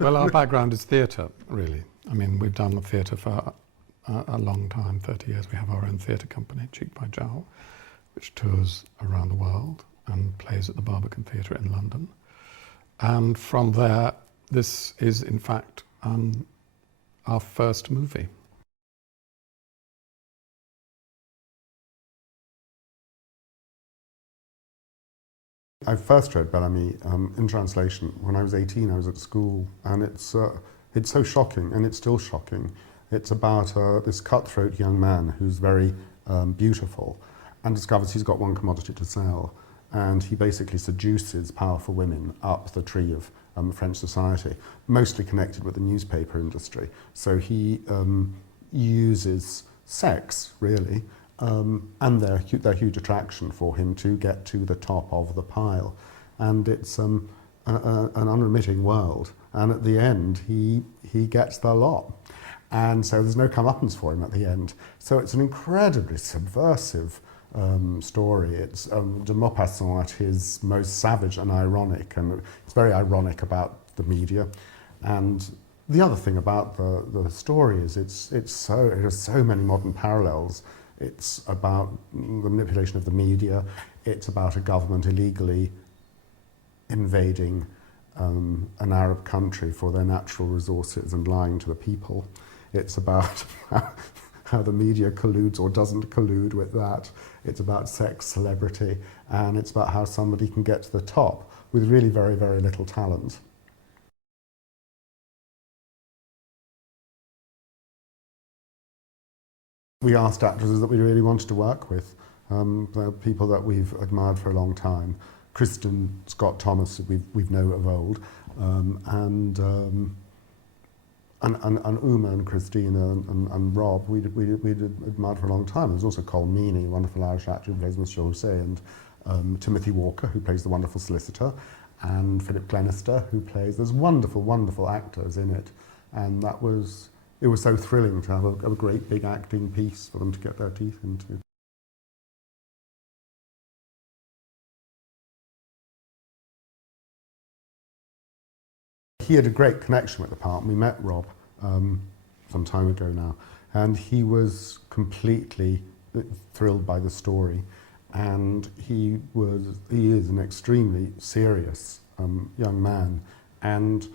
Well, our background is theatre, really. I mean, we've done theatre for a long time, 30 years. We have our own theatre company, Cheek by Jowl, which tours around the world and plays at the Barbican Theatre in London. And from there, this is, in fact, our first movie. I first read Bel Ami in translation when I was 18. I was at school, and it's so shocking, and it's still shocking. It's about this cutthroat young man who's very beautiful and discovers he's got one commodity to sell, and he basically seduces powerful women up the tree of French society, mostly connected with the newspaper industry. So he uses sex, really, and their huge attraction for him to get to the top of the pile. And it's an unremitting world. And at the end, he gets the lot. And so there's no comeuppance for him at the end. So it's an incredibly subversive story. It's de Maupassant at his most savage and ironic, and it's very ironic about the media. And the other thing about the story is it has so many modern parallels. It's about the manipulation of the media. It's about a government illegally invading an Arab country for their natural resources and lying to the people. It's about how the media colludes or doesn't collude with that. It's about sex, celebrity, and it's about how somebody can get to the top with really very, very little talent. We asked actresses that we really wanted to work with, people that we've admired for a long time. Kristin Scott Thomas, we've known of old, and Uma and Christina and Rob, we'd admired for a long time. There's also Cole Meany, a wonderful Irish actor who plays Monsieur Hussein, and Timothy Walker, who plays the wonderful solicitor, and Philip Glenister, who plays. There's wonderful, wonderful actors in it, and it was so thrilling to have a great big acting piece for them to get their teeth into. He had a great connection with the part. We met Rob some time ago now, and he was completely thrilled by the story. And he is an extremely serious young man. And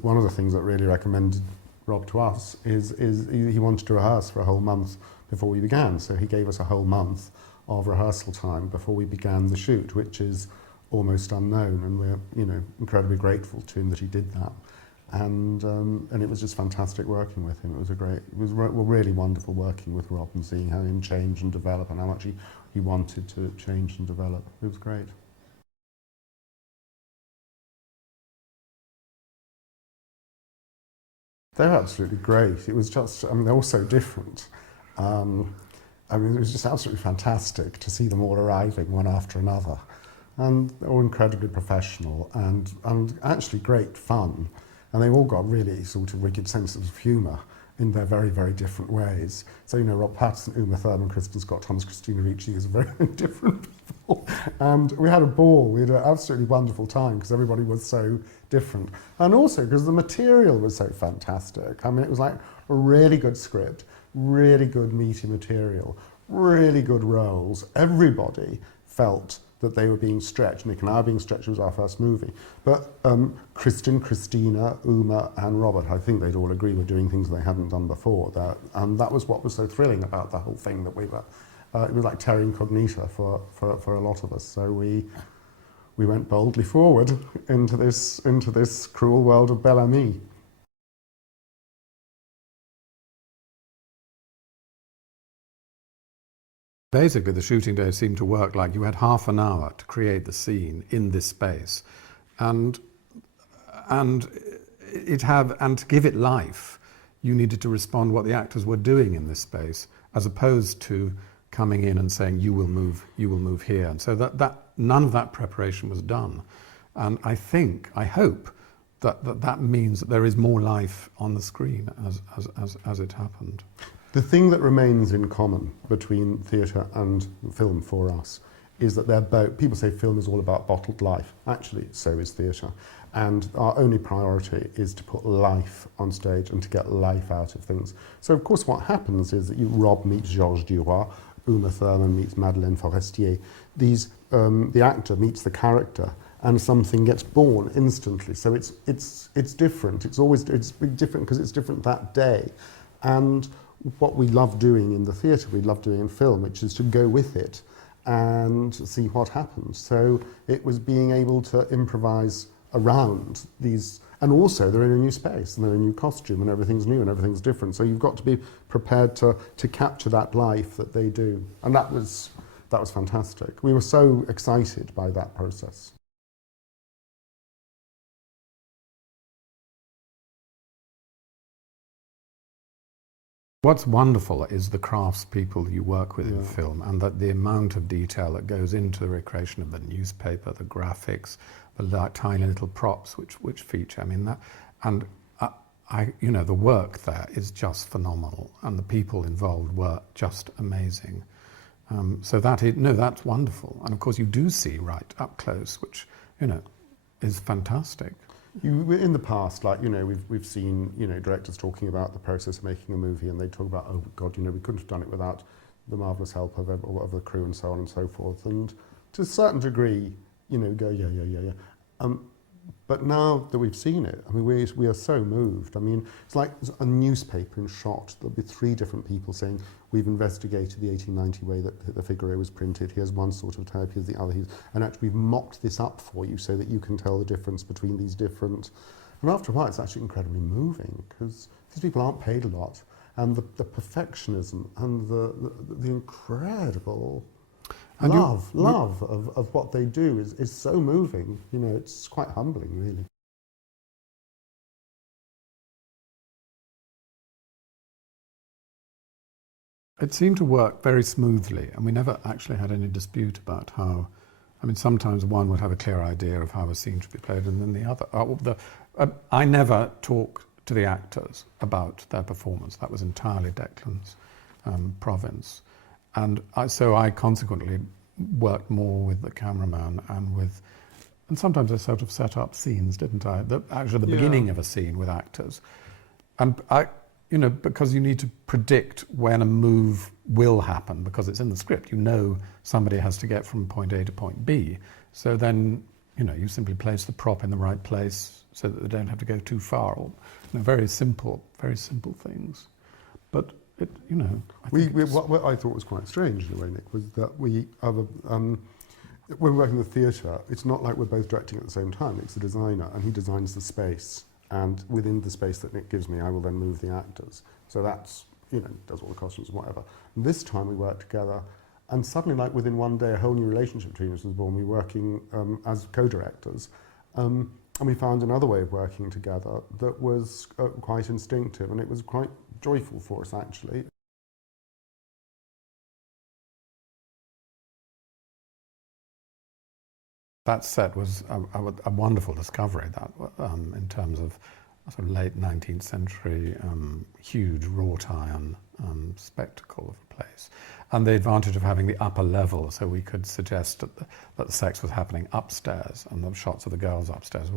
one of the things that really recommended Rob to us is he wanted to rehearse for a whole month before we began. So he gave us a whole month of rehearsal time before we began the shoot, which is almost unknown, and we're incredibly grateful to him that he did that. And it was just fantastic working with him. It was really wonderful working with Rob and seeing how him change and develop and how much he wanted to change and develop. It was great. They're absolutely great. It was just, they're all so different. It was just absolutely fantastic to see them all arriving one after another. And they're all incredibly professional and actually great fun. And they've all got really sort of wicked senses of humour in their very, very different ways. So, Robert Pattinson, Uma Thurman, Kristin Scott Thomas, Christina Ricci is very different people. And we had a ball. We had an absolutely wonderful time because everybody was so different. And also because the material was so fantastic. It was like a really good script, really good meaty material, really good roles. Everybody felt that they were being stretched. Nick and I were being stretched. It was our first movie. But Kristin, Christina, Uma and Robert, I think they'd all agree, were doing things they hadn't done before. And that was what was so thrilling about the whole thing, that we were, it was like terra incognita for a lot of us. So we went boldly forward into this cruel world of Bel Ami. Basically, the shooting day seemed to work like you had half an hour to create the scene in this space, and to give it life, you needed to respond what the actors were doing in this space, as opposed to coming in and saying you will move here. And so that none of that preparation was done. And I hope that means that there is more life on the screen as it happened. The thing that remains in common between theatre and film for us is that they're both, people say film is all about bottled life. Actually, so is theatre. and our only priority is to put life on stage and to get life out of things. So of course what happens is that Rob meets Georges Duroy, Thurman meets Madeleine Forestier. The actor meets the character, and something gets born instantly. So it's different. It's different because it's different that day. And what we love doing in the theatre, we love doing in film, which is to go with it and see what happens. So it was being able to improvise around these, and also they're in a new space and they're in a new costume and everything's new and everything's different. So you've got to be prepared to capture that life that they do. And that was fantastic. We were so excited by that process. What's wonderful is the craftspeople you work with in film, and that the amount of detail that goes into the recreation of the newspaper, the graphics, the tiny little props which feature. I mean, that, and the work there is just phenomenal, and the people involved were just amazing. So that's wonderful, and of course you do see right up close, which is fantastic. In the past, we've seen directors talking about the process of making a movie, and they talk about, oh God, we couldn't have done it without the marvellous help of the crew and so on and so forth. And to a certain degree, go yeah. But now that we've seen it, I mean, we are so moved. I mean, it's like a newspaper in shot. There'll be 3 different people saying, we've investigated the 1890 way that the Figaro was printed. Here's one sort of type, here's the other. And actually, we've mocked this up for you so that you can tell the difference between these different. And after a while, it's actually incredibly moving, because these people aren't paid a lot. And the perfectionism and the incredible love of what they do is so moving. It's quite humbling, really. It seemed to work very smoothly, and we never actually had any dispute about how. I mean, sometimes one would have a clear idea of how a scene should be played, and then the other. I never talked to the actors about their performance. That was entirely Declan's province, and so I consequently worked more with the cameraman and sometimes I sort of set up scenes, didn't I? Actually, the beginning of a scene with actors, and because you need to predict when a move will happen, because it's in the script. Somebody has to get from point A to point B. So then, you simply place the prop in the right place so that they don't have to go too far. Or, very simple things. But what I thought was quite strange in a way, Nick, was that when we're working in the theatre, it's not like we're both directing at the same time. Nick's the designer, and he designs the space. And within the space that Nick gives me, I will then move the actors. So that's, does all the costumes and whatever. And this time we worked together, and suddenly, within one day, a whole new relationship between us was born. We were working as co-directors, and we found another way of working together that was quite instinctive, and it was quite joyful for us, actually. That set was a wonderful discovery, in terms of a sort of late 19th century huge wrought iron spectacle of a place. And the advantage of having the upper level, so we could suggest that the sex was happening upstairs, and the shots of the girls upstairs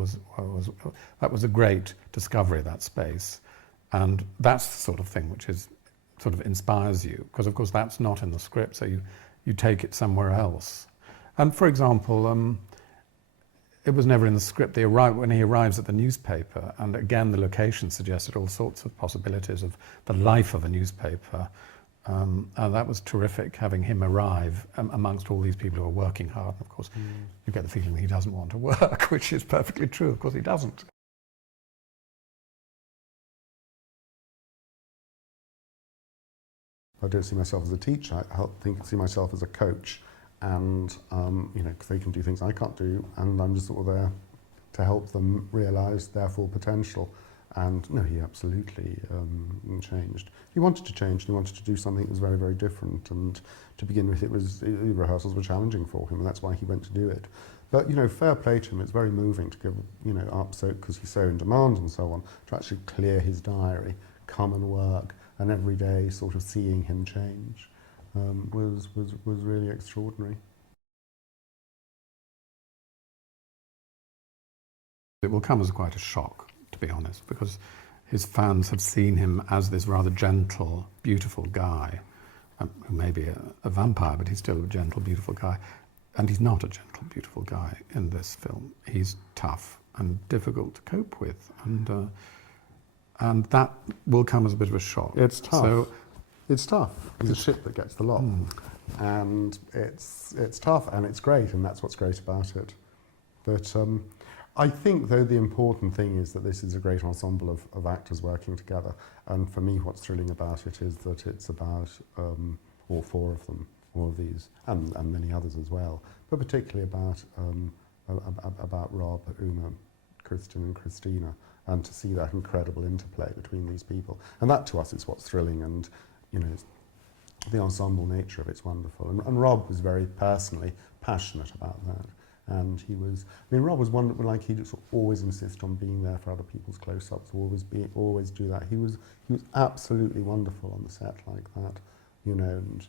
that was a great discovery, that space. And that's the sort of thing which sort of inspires you, because of course that's not in the script, so you take it somewhere else. And for example, it was never in the script. When he arrives at the newspaper, and again the location suggested all sorts of possibilities of the life of a newspaper. And that was terrific, having him arrive amongst all these people who are working hard. And of course, you get the feeling that he doesn't want to work, which is perfectly true. Of course, he doesn't. I don't see myself as a teacher. I see myself as a coach. And, they can do things I can't do, and I'm just sort of there to help them realise their full potential. And no, he absolutely changed. He wanted to change, and he wanted to do something that was very, very different. And to begin with, the rehearsals were challenging for him, and that's why he went to do it. But, fair play to him. It's very moving to give, up, so because he's so in demand and so on, to actually clear his diary, come and work, and every day sort of seeing him change. Was really extraordinary. It will come as quite a shock, to be honest, because his fans have seen him as this rather gentle, beautiful guy, who may be a vampire, but he's still a gentle, beautiful guy. And he's not a gentle, beautiful guy in this film. He's tough and difficult to cope with, and that will come as a bit of a shock. It's tough. So, it's tough. He's a ship that gets the lot. And it's tough, and it's great, and that's what's great about it. But I think, though, the important thing is that this is a great ensemble of actors working together. And for me, what's thrilling about it is that it's about all four of them, all of these, and many others as well, but particularly about Rob, Uma, Kristin and Christina, and to see that incredible interplay between these people. And that, to us, is what's thrilling, and, you know, the ensemble nature of it's wonderful. And Rob was very personally passionate about that. And he was, I mean, Rob was wonderful, like he'd always insist on being there for other people's close-ups, always do that. He was absolutely wonderful on the set like that, you know, and,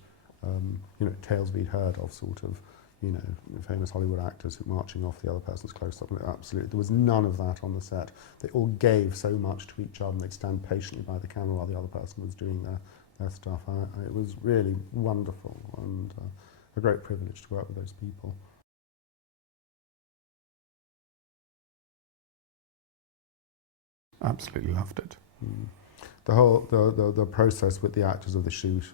you know, tales we'd heard of, sort of, you know, famous Hollywood actors marching off the other person's close-up. Absolutely, there was none of that on the set. They all gave so much to each other, and they'd stand patiently by the camera while the other person was doing their stuff. It was really wonderful, and a great privilege to work with those people. absolutely loved it. The whole the process with the actors of the shoot,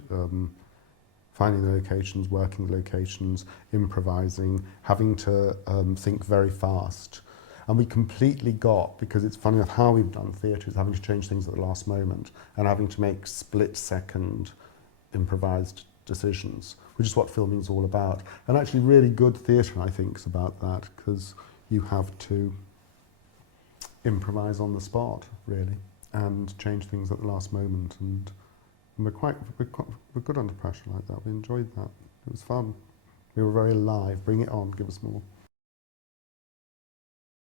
finding the locations, working the locations, improvising, having to think very fast. And we completely got, because it's funny enough how we've done theatre, is having to change things at the last moment and having to make split-second improvised decisions, which is what filming is all about. And actually really good theatre, I think, is about that, because you have to improvise on the spot, really, and change things at the last moment. And we're good under pressure like that. We enjoyed that. It was fun. We were very alive. Bring it on. Give us more.